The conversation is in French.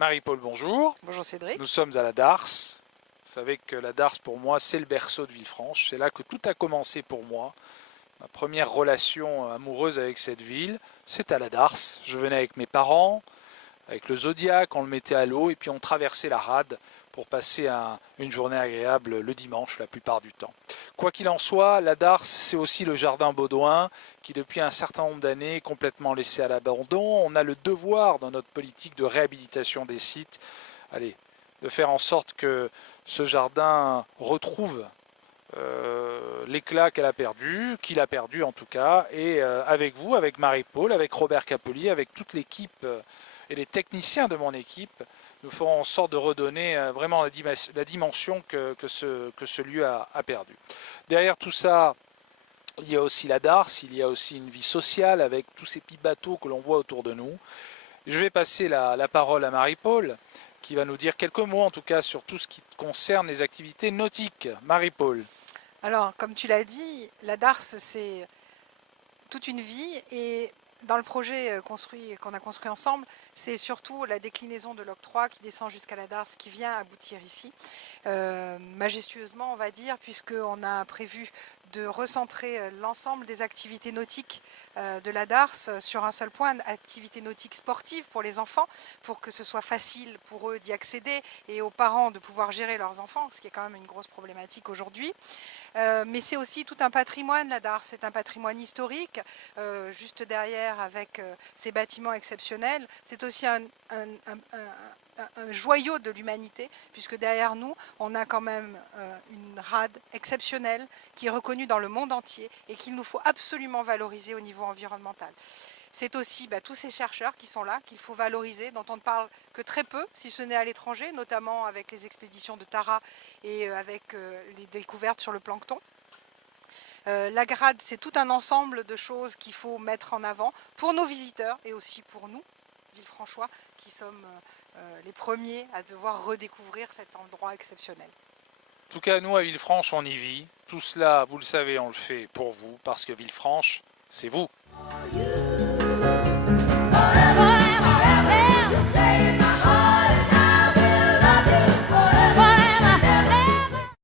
Marie-Paul, bonjour. Bonjour Cédric. Nous sommes à la Darse. Vous savez que la Darse, pour moi, c'est le berceau de Villefranche. C'est là que tout a commencé pour moi. Ma première relation amoureuse avec cette ville, c'est à la Darse. Je venais avec mes parents, avec le Zodiac, on le mettait à l'eau et puis on traversait la rade pour passer une journée agréable le dimanche la plupart du temps. Quoi qu'il en soit, la Darse, c'est aussi le jardin Baudouin qui depuis un certain nombre d'années est complètement laissé à l'abandon. On a le devoir dans notre politique de réhabilitation des sites, de faire en sorte que ce jardin retrouve l'éclat qu'il a perdu en tout cas, et avec vous, avec Marie-Paul, avec Robert Capoli, avec toute l'équipe et les techniciens de mon équipe, nous ferons en sorte de redonner vraiment la dimension que ce lieu a perdu. Derrière tout ça, il y a aussi la Darse, il y a aussi une vie sociale avec tous ces petits bateaux que l'on voit autour de nous. Je vais passer la parole à Marie-Paul, qui va nous dire quelques mots en tout cas sur tout ce qui concerne les activités nautiques. Marie-Paul. Alors, comme tu l'as dit, la Darse, c'est toute une vie et dans le projet qu'on a construit ensemble, c'est surtout la déclinaison de l'octroi qui descend jusqu'à la Darse qui vient aboutir ici, majestueusement on va dire, puisqu'on a prévu de recentrer l'ensemble des activités nautiques de la Darse sur un seul point, activités nautiques sportives pour les enfants, pour que ce soit facile pour eux d'y accéder et aux parents de pouvoir gérer leurs enfants, ce qui est quand même une grosse problématique aujourd'hui. Mais c'est aussi tout un patrimoine, la Darse, c'est un patrimoine historique, juste derrière avec ces bâtiments exceptionnels. C'est aussi un joyau de l'humanité, puisque derrière nous, on a quand même une rade exceptionnelle qui est reconnue dans le monde entier et qu'il nous faut absolument valoriser au niveau environnemental. C'est aussi tous ces chercheurs qui sont là, qu'il faut valoriser, dont on ne parle que très peu, si ce n'est à l'étranger, notamment avec les expéditions de Tara et avec les découvertes sur le plancton. La grade, c'est tout un ensemble de choses qu'il faut mettre en avant pour nos visiteurs et aussi pour nous, Villefranchois, qui sommes les premiers à devoir redécouvrir cet endroit exceptionnel. En tout cas, nous, à Villefranche, on y vit. Tout cela, vous le savez, on le fait pour vous, parce que Villefranche, c'est vous.